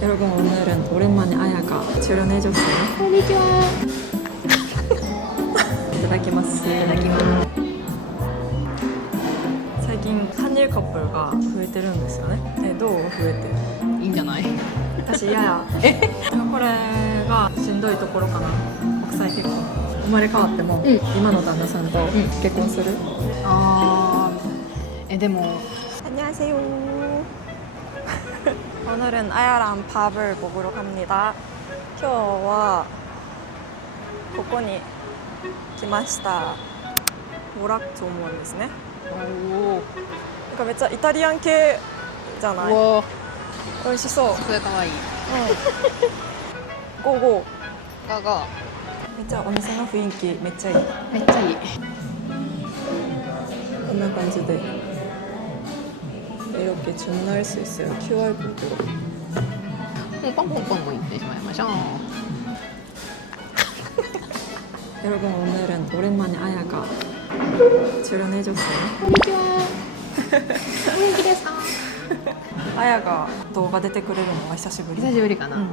여러분 오늘은 오랜만에 아야가 출연해줬어요. 안녕하세요. いただきます。いただきます。最近韓流カップルが増えてるんですよね。どう増えてる？いいんじゃない？私嫌や。これがしんどいところかな。国際結婚。生まれ変わっても、今の旦那さんと結婚する？でも 안녕하세요. 오늘은 아야랑 밥을 먹으러 갑니다. 今日はここに来ました。モラッチョモンですね。なんかめっちゃイタリアン系じゃない？美味しそう。それかわいい。ゴーゴががー。めっちゃお店の雰囲気めっちゃいい。めっちゃいい。こんな感じで。이렇게 주문할 수 있어요. QR 코드로. もうポンポンポンも行ってしまいましょう。 여러분 오늘은 오랜만에 아야가 출연해줬어요. こんにちは。元気ですか？ 아야가動画出てくれるのは久しぶり。久しぶりかな。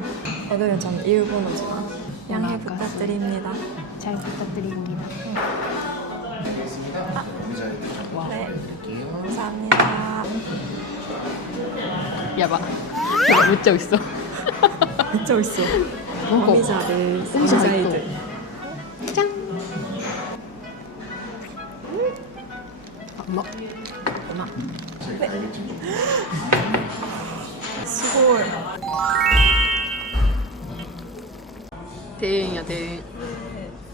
오늘은 좀 일본어지만 양해 부탁드립니다. 잘 부탁드립니다. 네, 감사합니다. やば。めっちゃ美味しそう。 진짜 맛있어. 어미자들, 어미자이드. 어미자이드. 짠. 엄마. 엄마. 네. 수고해. 店員や店員。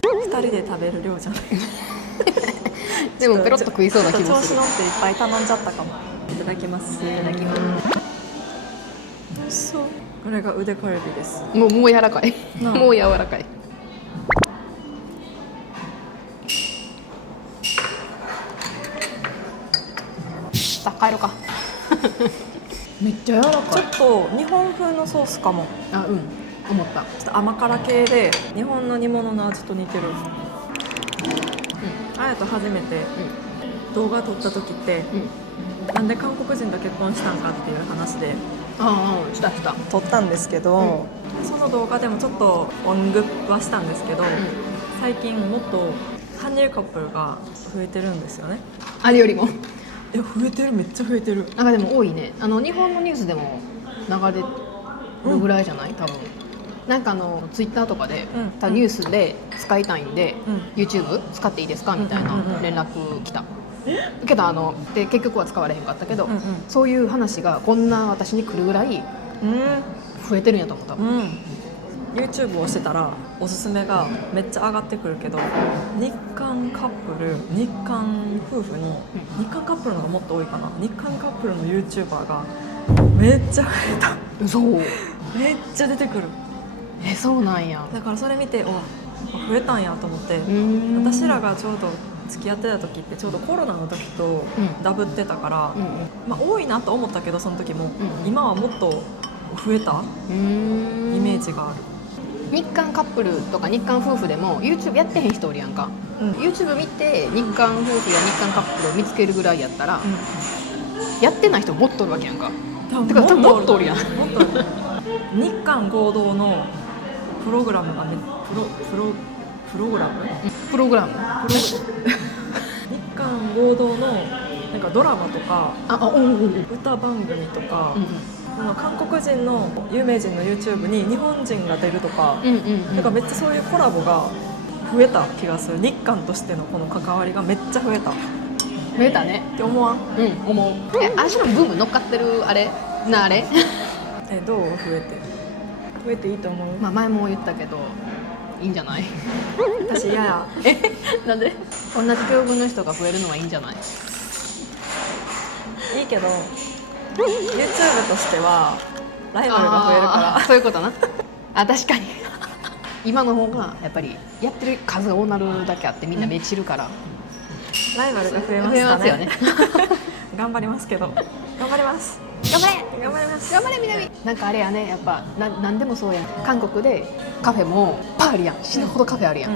2人で食べる量じゃない。でもペロッと食いそうな気も調子する。乗っていっぱい頼んじゃったかも。いただきます。いただきます。そう。これが腕カルビです。もう柔らかい。なあもう柔らかい。さあ帰ろうか。めっちゃ柔らかい。ちょっと日本風のソースかも。あ、うん。思った。ちょっと甘辛系で日本の煮物の味と似てる。あやと初めて動画撮った時って、なんで韓国人と結婚したんかっていう話でああ、したした。撮ったんですけど、その動画でもちょっと音具はしたんですけど、最近もっと韓流カップルが増えてるんですよね。あれよりも。増えてる、めっちゃ増えてる。なんかでも多いね。日本のニュースでも流れるぐらいじゃない？多分。なんかツイッターとかで、ニュースで使いたいんで、YouTube 使っていいですかみたいな連絡来た。けどで結局は使われへんかったけど、そういう話がこんな私に来るぐらい増えてるんやと思った。YouTube をしてたらおすすめがめっちゃ上がってくるけど、日韓カップル、日韓夫婦の、日韓カップルの方がもっと多いかな。日韓カップルの YouTuber がめっちゃ増えた。そう。めっちゃ出てくる。そうなんや。だからそれ見て、増えたんやと思って。私らがちょうど付き合ってた時ってちょうどコロナの時とダブってたから、まあ多いなと思ったけどその時も、今はもっと増えたイメージがある。日韓カップルとか日韓夫婦でも YouTube やってへん人おるやんか、YouTube 見て日韓夫婦や日韓カップルを見つけるぐらいやったら、やってない人もっとおるわけやんか。てか多分もっとおるやん。もっとおる。日韓合同のプログラムがプログラム日韓合同のなんかドラマとか歌番組とか、韓国人の有名人の YouTube に日本人が出るとか、なんかめっちゃそういうコラボが増えた気がする。日韓としてのこの関わりがめっちゃ増えた。増えたねって思わん？思う。私のブーム乗っかってるあれなあれどう？増えていいと思う？まあ前も言ったけどいいんじゃない？私嫌や。なんで？同じ境遇の人が増えるのはいいんじゃない？いいけど YouTube としてはライバルが増えるからそういうことな。あ、確かに今の方がやっぱりやってる数が多なるだけあってみんなめっちるから、ライバルが増えましたね。増えますよね。頑張りますけど、頑張ります。頑張れ頑張ります。頑張れ南。なんかあれやね、やっぱなんでもそうやん。韓国でカフェもパーあるやん。死ぬほどカフェあるやん。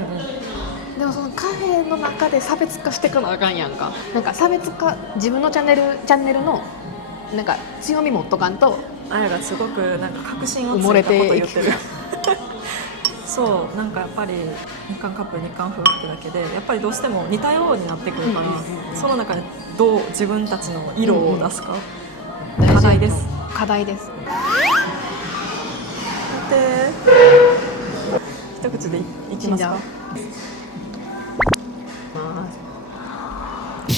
でもそのカフェの中で差別化していかなあかんやんか。なんか差別化、自分のチャンネルのなんか強み持っとかんとあやがすごくなんか確信をついたこと言ってるそうなんかやっぱり日韓カップル日韓夫婦だけでやっぱりどうしても似たようになってくるから、その中でどう自分たちの色を出すか、課題です。課題です。で一口でいきますか。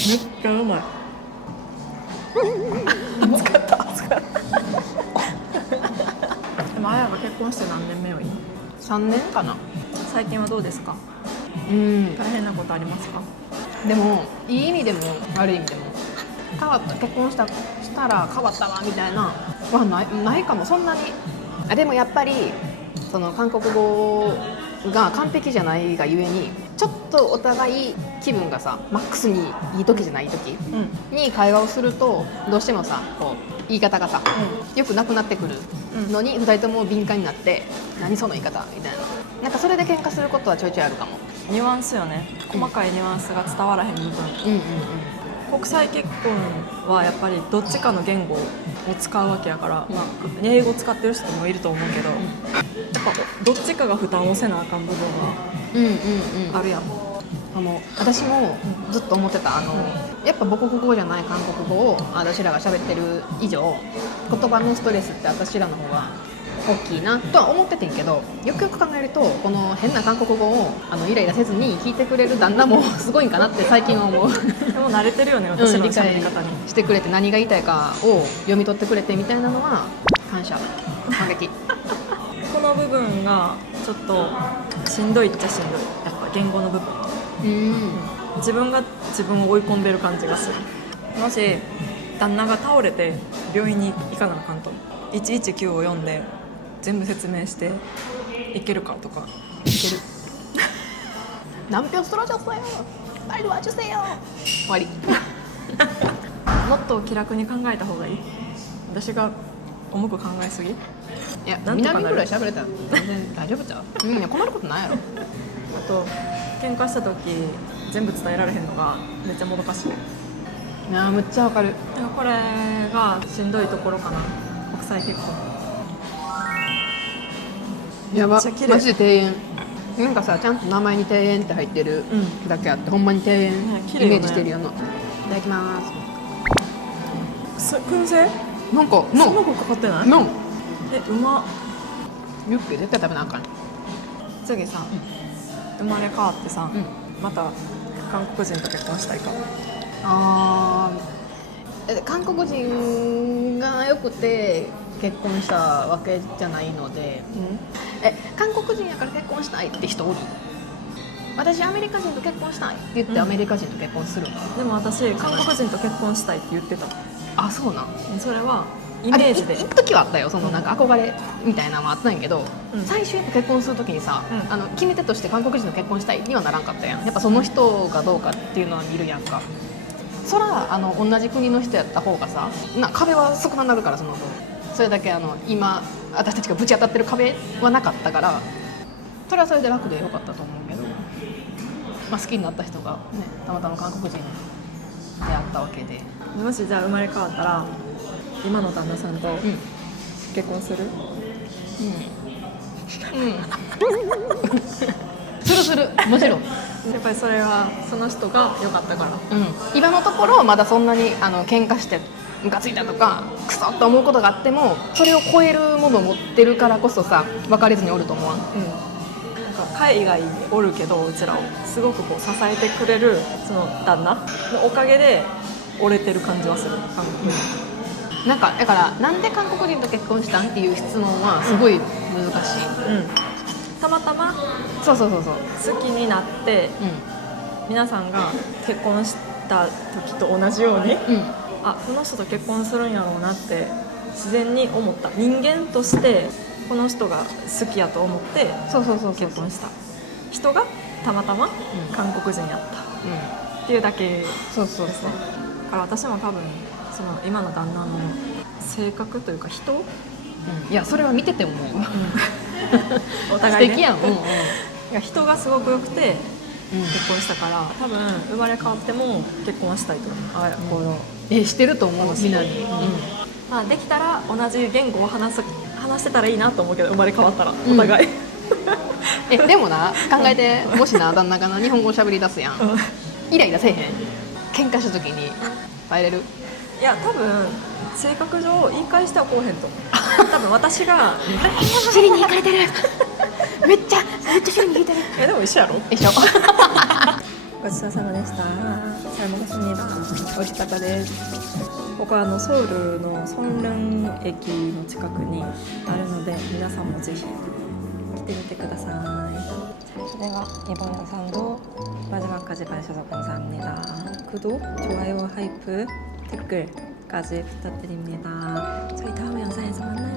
めっちゃうまい。熱かった。でもあやが結婚して何年目よ今3年かな。最近はどうですか？うん大変なことありますか？でもいい意味でも悪い意味でも変わった、結婚したら変わったわみたいなはないかも。そんなにでもやっぱりその韓国語が完璧じゃないがゆえにちょっとお互い気分がさマックスにいい時じゃない時に会話をするとどうしてもさこう言い方がさ、よくなくなってくるのに、2人とも敏感になって何その言い方みたいな、なんかそれで喧嘩することはちょいちょいあるかも。ニュアンスよね。細かいニュアンスが伝わらへん部分、国際結婚はやっぱりどっちかの言語を使うわけやから、まあ、英語使ってる人もいると思うけど、やっぱどっちかが負担をせなあかん部分はあるやん。私もずっと思ってたやっぱ母国語じゃない韓国語を私らが喋ってる以上言葉のストレスって私らの方が大きいなとは思っててんけど、よくよく考えるとこの変な韓国語をイライラせずに聞いてくれる旦那もすごいんかなって最近は思う。でも慣れてるよね、私の理解喋り方にしてくれて何が言いたいかを読み取ってくれてみたいなのは感謝感激。この部分がちょっとしんどいっちゃしんどい。やっぱ言語の部分、自分が自分を追い込んでる感じがする。もし旦那が倒れて病院に行かなあかんと119を読んで全部説明していけるかとかいける何票ストロージョスよ빨리와주세요終わり。もっと気楽に考えた方がいい。私が重く考えすぎ。いやなんとかなる南ぐらい喋れたら全然大丈夫ちゃう。困ることないやろ。あと喧嘩した時全部伝えられへんのがめっちゃもどかしい。いやむっちゃわかる。これがしんどいところかな、国際結婚。やばめっちゃ綺麗マジで庭園。なんかさちゃんと名前に庭園って入ってるだけあって、ほんまに庭園ね綺麗よねイメージしてるような。いただきます。燻製なんかそんな子かかってない？のうまっ。ユッケ絶対食べなあかん。次さ、生まれ変わってさ、うんまた韓国人と結婚したいか？韓国人がよくて結婚したわけじゃないので、韓国人やから結婚したいって人おる？私アメリカ人と結婚したいって言ってアメリカ人と結婚するの？でも私韓国人と結婚したいって言ってた。あ、そうなん。それはイメージで一時はあったよ、そのなんか憧れみたいなのもあったんやけど、最終やっぱ結婚するときにさ、決め手として韓国人と結婚したいにはならんかったやん。やっぱその人がどうかっていうのは見るやんか。そら同じ国の人やった方がさ壁は少なくなるから、その分それだけ今私たちがぶち当たってる壁はなかったから、それはそれで楽でよかったと思うけど、好きになった人がねたまたま韓国人に出会ったわけで。もしじゃあ生まれ変わったら今の旦那さんと結婚する？するもちろん。やっぱりそれはその人が良かったから。今のところまだそんなに喧嘩してムカついたとかクソって思うことがあっても、それを超えるものを持ってるからこそさ別れずにおると思わん？なんか海外におるけどうちらをすごくこう支えてくれるその旦那のおかげで折れてる感じはする、韓国人。なんかだからなんで韓国人と結婚したんっていう質問はすごい難しい。たまたまそう好きになって、皆さんが結婚した時と同じように、あ、この人と結婚するんやろうなって自然に思った。人間としてこの人が好きやと思って結婚した人がたまたま韓国人やったっていうだけですね。だから私も多分その今の旦那の性格というか人、いやそれは見てて思う。お互いね、素敵やん。いや人がすごく良くて結婚したから、多分生まれ変わっても結婚はしたいと思う。このしてると思うみんなに。まあ、できたら同じ言語を話してたらいいなと思うけど、生まれ変わったらお互い、でもな考えて、もしな旦那がな日本語を喋り出すやん、イライラせえへん？喧嘩した時に耐えれる？いや多分性格上言い返してはこうへんと思う。多分私がシリに行かれてるめっちゃシリに引いてる。でも一緒やろ。一緒ごちそうさまでした。잘 먹었습니다。美味しかったです。ここはソウルのソンルン駅の近くにあるので、皆さんもぜひ来てみてください。それでは이번 영상도 마지막까지 봐주셔서 감사합니다. 구독, 좋아요, 하이프, 댓글까지 부탁드립니다. 저희 다음 영상에서 만나요.